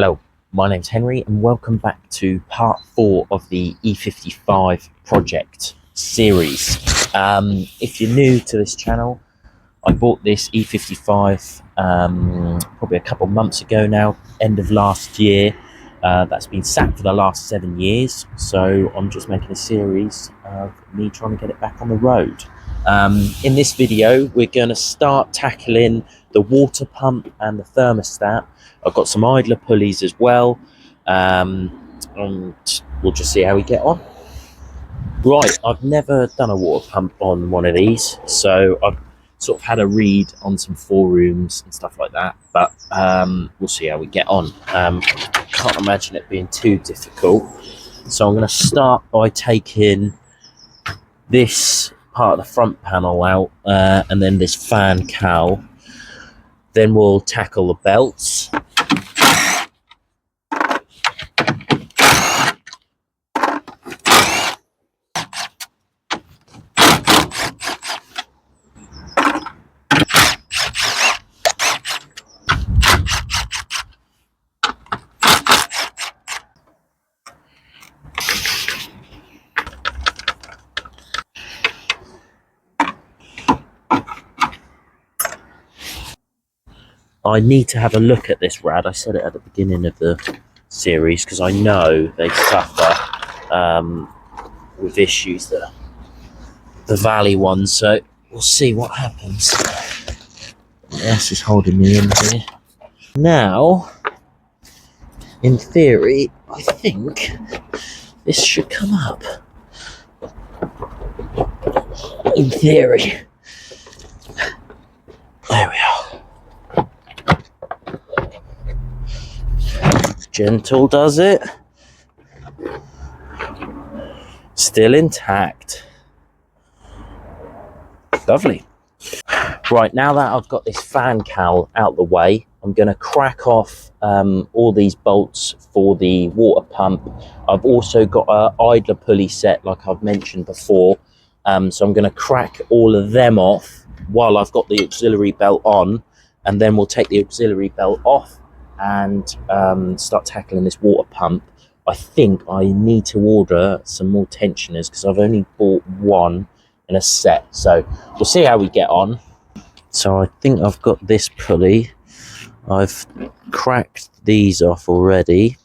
Hello, my name's Henry and welcome back to part 4 of the E55 project series. If you're new to this channel, I bought this E55 probably a couple months ago now, end of last year. That's been sat for the last 7 years, so I'm just making a series of me trying to get it back on the road. In this video, we're going to start tackling the water pump and the thermostat. I've got some idler pulleys as well, and we'll just see how we get on. Right, I've never done a water pump on one of these, so I've sort of had a read on some forums and stuff like that, but we'll see how we get on. Can't imagine it being too difficult, so I'm going to start by taking this part of the front panel out, and then this fan cowl. Then we'll tackle the belts. I need to have a look at this rad. I said it at the beginning of the series because I know they suffer with issues, the Valley ones, so we'll see what happens. This is holding me in here. Now, in theory, I think this should come up. In theory. There we are. Gentle does it. Still intact. Lovely. Right, now that I've got this fan cowl out the way, I'm going to crack off all these bolts for the water pump. I've also got an idler pulley set, like I've mentioned before, so I'm going to crack all of them off while I've got the auxiliary belt on, and then we'll take the auxiliary belt off and start tackling this water pump. I think I need to order some more tensioners because I've only bought one in a set, so we'll see how we get on. So I think I've got this pulley. I've cracked these off already.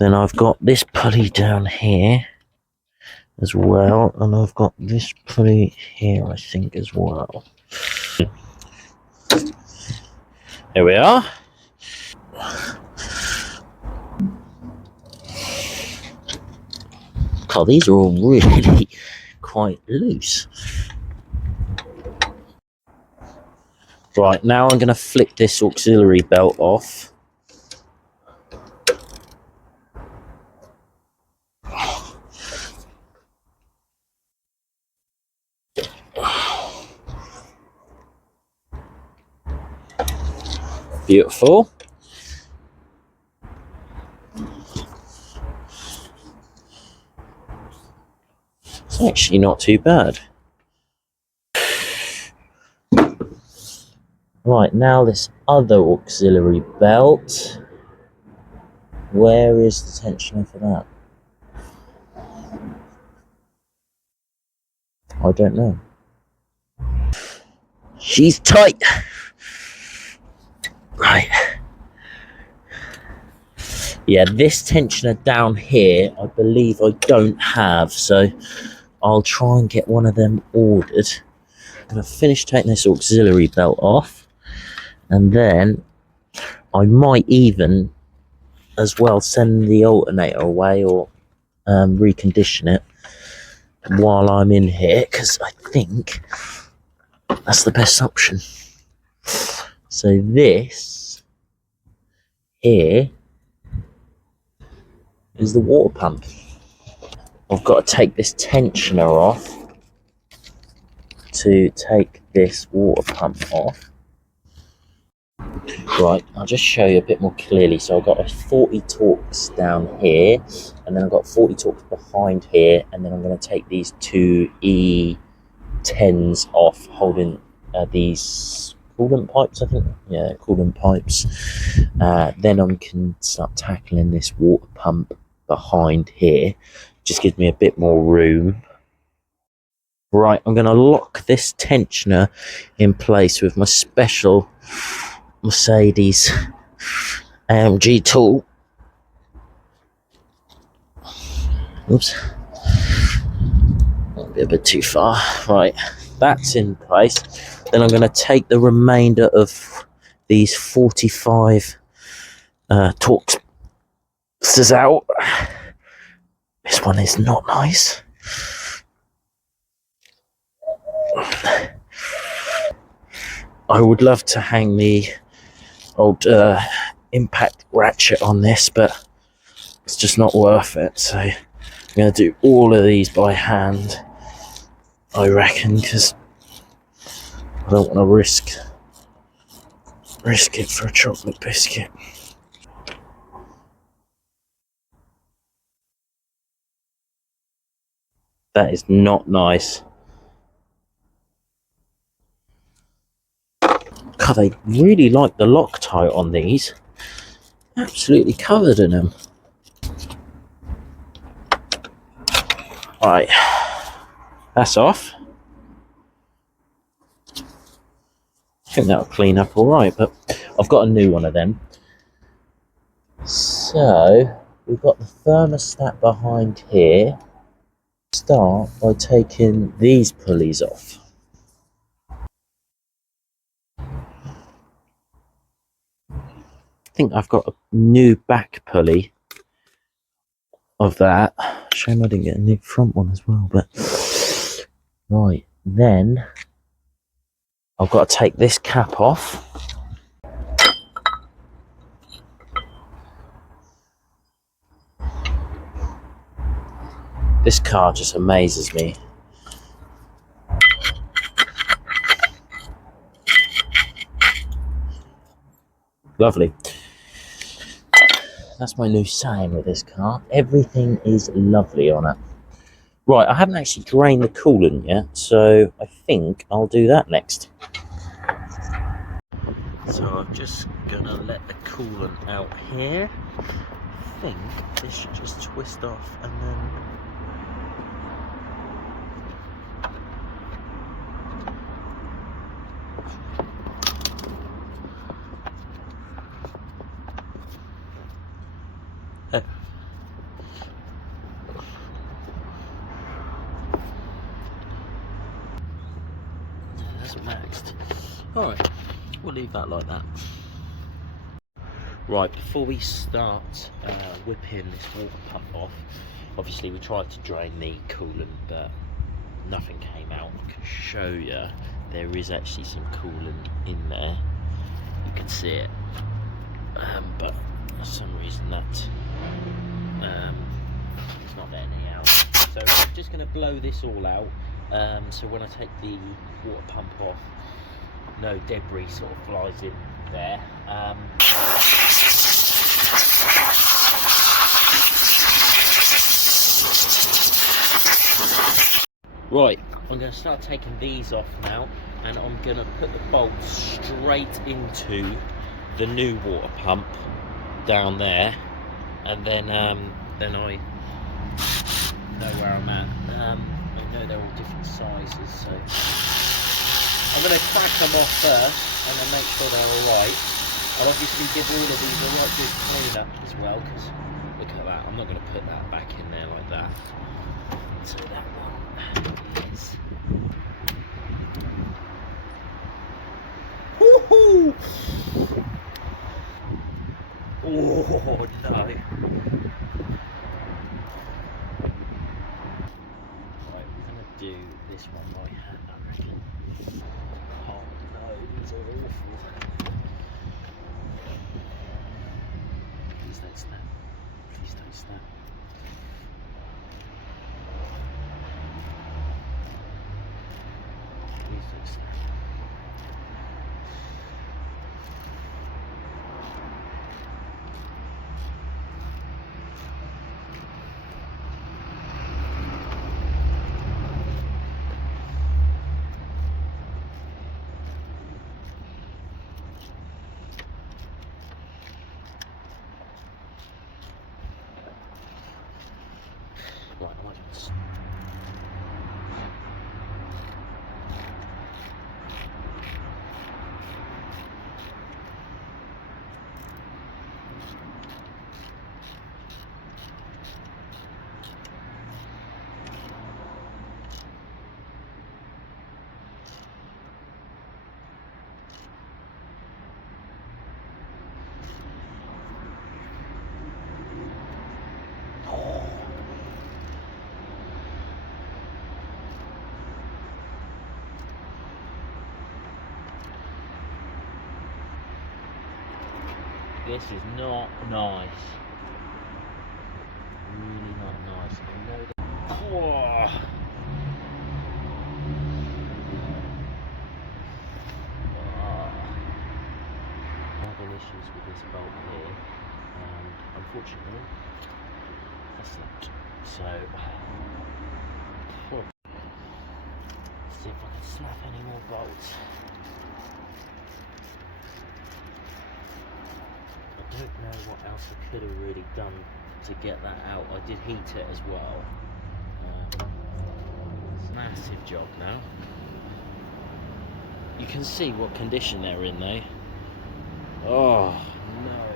Then I've got this pulley down here as well, and I've got this pulley here, I think, as well. Here we are. Oh, these are all really quite loose. Right, now I'm going to flick this auxiliary belt off. Beautiful. It's actually not too bad. Right, now this other auxiliary belt. Where is the tensioner for that? I don't know. She's tight. Right. Yeah, this tensioner down here, I believe I don't have, so I'll try and get one of them ordered. I'm going to finish taking this auxiliary belt off, and then I might even as well send the alternator away or recondition it while I'm in here, because I think that's the best option. So this here is the water pump. I've got to take this tensioner off to take this water pump off. Right, I'll just show you a bit more clearly. So I've got a 40 torques down here, and then I've got 40 torques behind here, and then I'm going to take these two E10s off, holding these coolant pipes, I think. Yeah, coolant pipes. Then I can start tackling this water pump behind here. Just gives me a bit more room. Right, I'm going to lock this tensioner in place with my special Mercedes AMG tool. Oops. Might be a bit too far. Right, that's in place. Then I'm going to take the remainder of these 45 Torx out. This one is not nice. I would love to hang the old impact ratchet on this, but it's just not worth it. So I'm going to do all of these by hand, I reckon, because I don't want to risk it for a chocolate biscuit. That is not nice. God, they really like the Loctite on these. Absolutely covered in them. Right, that's off. I think that'll clean up all right, but I've got a new one of them. So we've got the thermostat behind here. Start by taking these pulleys off. I think I've got a new back pulley of that. Shame I didn't get a new front one as well, but right, then I've got to take this cap off. This car just amazes me. Lovely. That's my new saying with this car. Everything is lovely on it. Right, I haven't actually drained the coolant yet, so I think I'll do that next. So I'm just gonna let the coolant out here. I think this should just twist off and then... That's maxed. Alright, we'll leave that like that. Right, before we start whipping this water pump off, obviously we tried to drain the coolant, but nothing came out. I can show you, there is actually some coolant in there. You can see it, but for some reason that it's not there now. So I'm just going to blow this all out, so when I take the water pump off, no debris sort of flies in there. Right, I'm going to start taking these off now, and I'm going to put the bolts straight into the new water pump down there, and then I know where I'm at. I know they're all different sizes, so I'm going to crack them off first and then make sure they're alright. I'll obviously give all of these a right good clean up as well, because look at that, I'm not going to put that back in there like that. So that one is... Woohoo! Oh no! Right, we're going to do this one by hand, I reckon. Oh no, these are awful. Please don't snap. Please don't snap. Please don't snap. This is not nice. Really not nice. Oh. Having issues with this bolt here, and unfortunately, I slipped. So, let's see if I can snap any more bolts. I don't know what else I could have really done to get that out. I did heat it as well. It's a massive job now. You can see what condition they're in though. Oh no.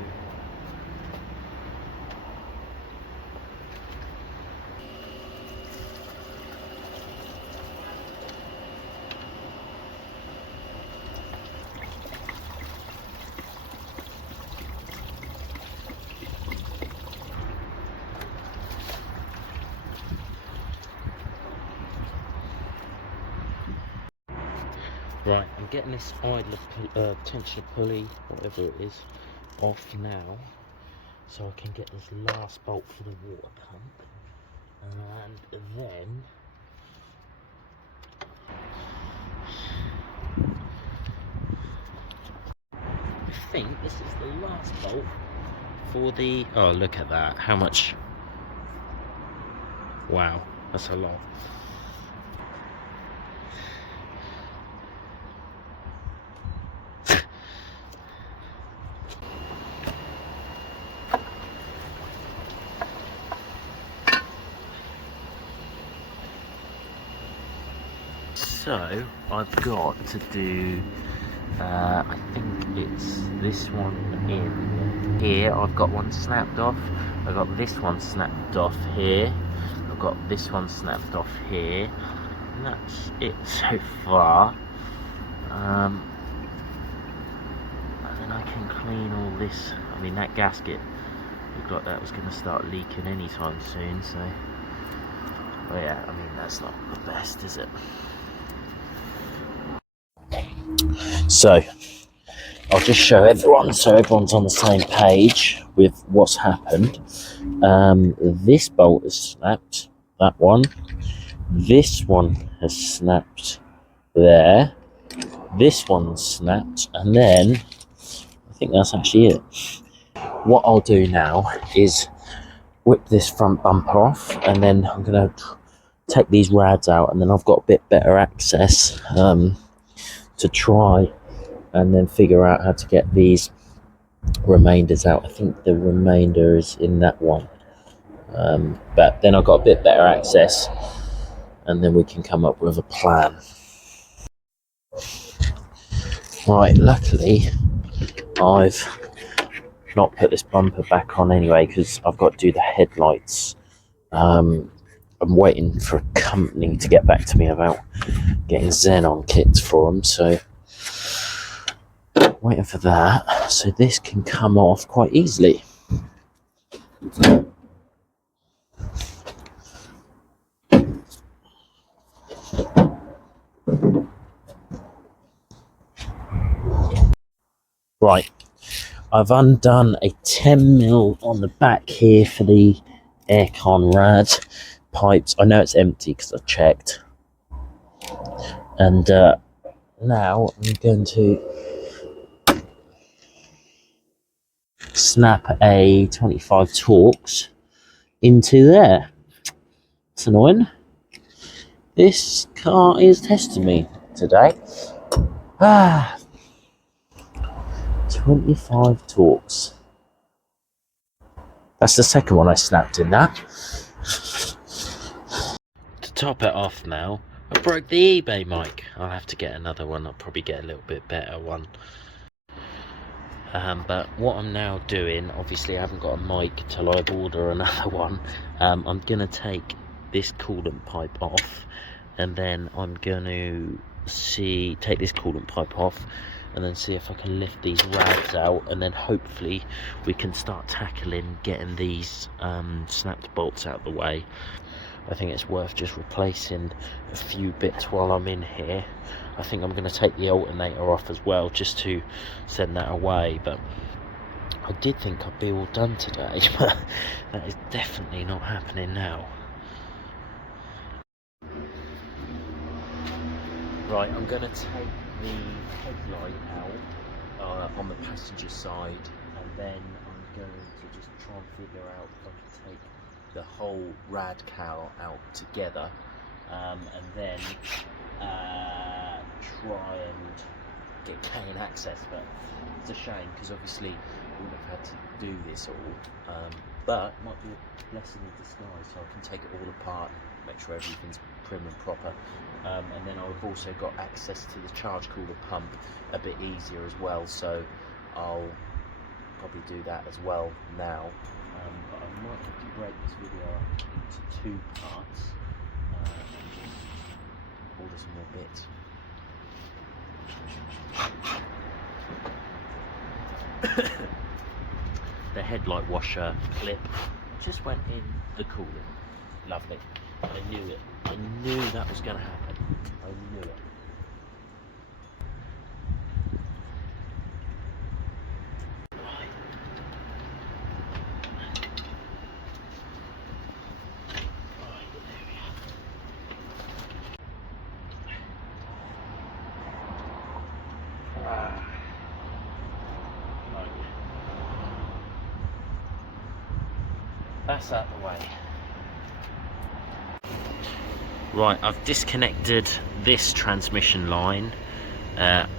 Right, I'm getting this idler tensioner pulley, whatever it is, off now, so I can get this last bolt for the water pump, and then I think this is the last bolt for the. Oh, look at that! How much? Wow, that's a lot. So I've got to do, I think it's this one in here. I've got one snapped off. I've got this one snapped off here. I've got this one snapped off here. And that's it so far. And then I can clean all this. I mean, that gasket looked like that was going to start leaking anytime soon. So, well, yeah, I mean, that's not the best, is it? So I'll just show everyone so everyone's on the same page with what's happened. This bolt has snapped, that one. This one has snapped there. This one's snapped, and then I think that's actually it. What I'll do now is whip this front bumper off, and then I'm going to take these rads out, and then I've got a bit better access to try and then figure out how to get these remainders out. I think the remainder is in that one, but then I've got a bit better access, and then we can come up with a plan. Right, luckily I've not put this bumper back on anyway, because I've got to do the headlights. I'm waiting for a company to get back to me about getting xenon kits for them, so waiting for that, so this can come off quite easily. Right, I've undone a 10mm on the back here for the aircon rad pipes. I know it's empty because I checked, and now I'm going to snap a 25 Torx into there. It's annoying. This car is testing me today. 25 Torx. That's the second one I snapped in that. To top it off now, I broke the eBay mic. I'll have to get another one. I'll probably get a little bit better one. But what I'm now doing, obviously I haven't got a mic till I order another one. I'm going to take this coolant pipe off, and then I'm going to take this coolant pipe off, and then see if I can lift these rads out, and then hopefully we can start tackling getting these snapped bolts out of the way. I think it's worth just replacing a few bits while I'm in here. I think I'm going to take the alternator off as well, just to send that away, but I did think I'd be all done today, but that is definitely not happening now. Right, I'm going to take the headlight out on the passenger side, and then I'm going to just try and figure out if I can take the whole rad cowl out together, and then try and gain access. But it's a shame because obviously we would have had to do this all, but it might be a blessing in disguise, so I can take it all apart, make sure everything's prim and proper, and then I've also got access to the charge cooler pump a bit easier as well, so I'll probably do that as well now, but I might have to break this video up into 2 parts and just order some more bits. The headlight washer clip just went in the coolant. Lovely. I knew it. I knew that was going to happen. I knew it. Right. Right, there we are. That's out the way. Right, I've disconnected this transmission line.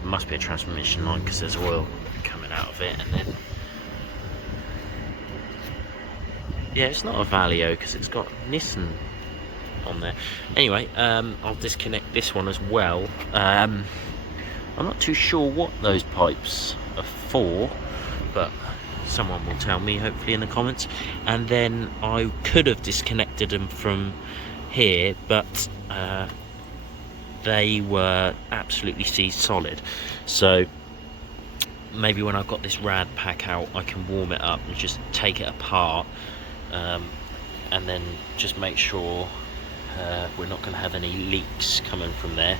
Must be a transmission line because there's oil coming out of it, and then yeah, it's not a Valeo because it's got Nissan on there. Anyway, I'll disconnect this one as well. I'm not too sure what those pipes are for, but someone will tell me hopefully in the comments. And then I could have disconnected them from here, but they were absolutely seized solid, so maybe when I've got this rad pack out I can warm it up and just take it apart, and then just make sure we're not going to have any leaks coming from there.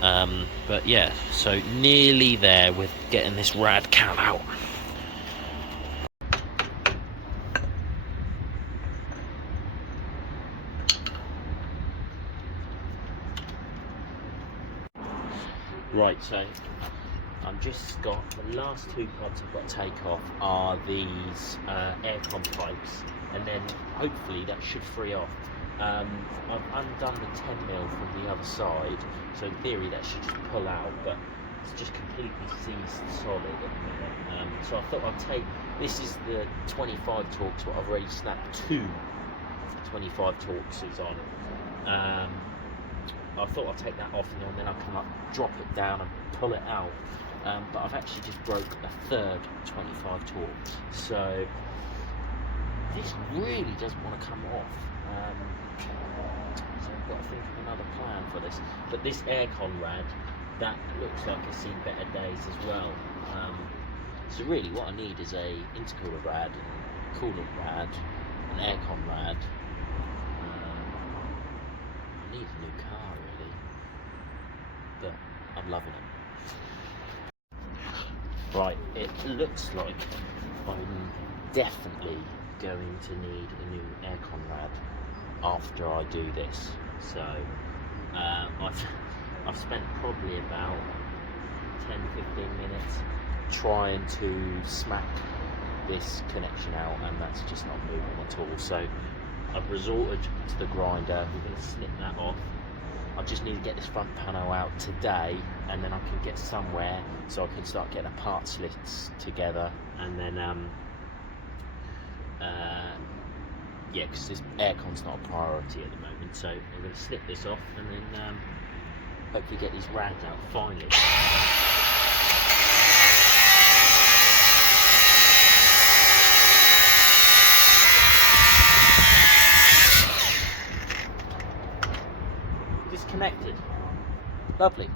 But yeah, so nearly there with getting this rad cowl out. Right, so I'm just got the last 2 parts I've got to take off are these aircon pipes, and then hopefully that should free off. I've undone the 10mm from the other side, so in theory that should just pull out, but it's just completely seized solid at the minute. So I thought I'd take, this is the 25 Torx, what I've already snapped 2 25 Torxes on. I thought I'd take that off and then I can like drop it down and pull it out, but I've actually just broke a 3rd 25 Torx, so this really doesn't want to come off. So I've got to think of another plan for this. But this aircon rad, that looks like it's seen better days as well. So really what I need is a intercooler rad, coolant rad, an aircon rad. I need a new car really, but I'm loving it. Right, it looks like I'm definitely going to need a new aircon rad after I do this. So I've spent probably about 10-15 minutes trying to smack this connection out, and that's just not moving at all. So I've resorted to the grinder. We're going to snip that off. I just need to get this front panel out today, and then I can get somewhere so I can start getting a parts list together, and then yeah, because this aircon's not a priority at the moment, so I'm going to snip this off and then hopefully get these rads out finally. Disconnected. Lovely.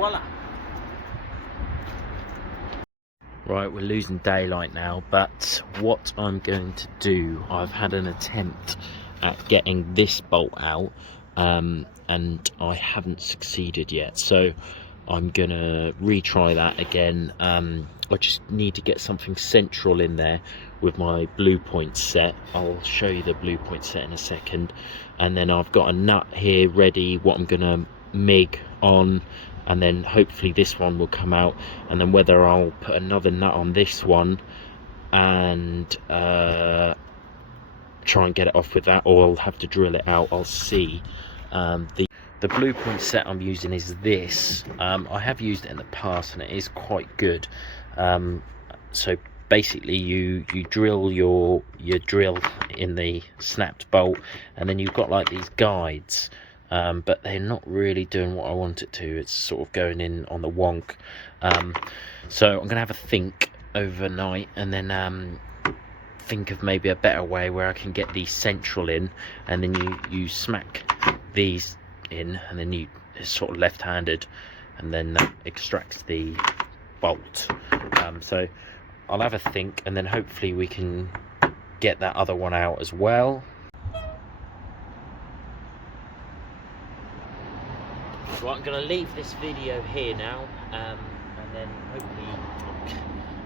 voila. Right, we're losing daylight now, but what I'm going to do, I've had an attempt at getting this bolt out, and I haven't succeeded yet, so I'm gonna retry that again. I just need to get something central in there with my blue point set. I'll show you the blue point set in a second, and then I've got a nut here ready, what I'm gonna MIG on, and then hopefully this one will come out, and then whether I'll put another nut on this one and try and get it off with that, or I'll have to drill it out. I'll see. The blue point set I'm using is this. I have used it in the past and it is quite good. So basically you drill your drill in the snapped bolt, and then you've got like these guides, but they're not really doing what I want it to. It's sort of going in on the wonk. So I'm gonna have a think overnight, and then think of maybe a better way where I can get these central in, and then you smack these in, and then it's sort of left-handed, and then that extracts the bolt. So I'll have a think, and then hopefully we can get that other one out as well. So I'm going to leave this video here now, and then hopefully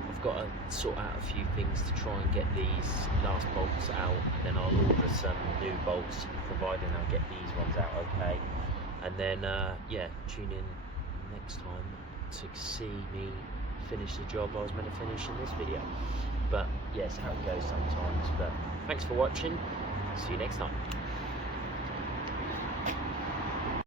I've got to sort out a few things to try and get these last bolts out, and then I'll order some new bolts, providing I get these ones out okay. And then yeah, tune in next time to see me finish the job I was meant to finish in this video. But yes, how it goes sometimes. But thanks for watching. See you next time.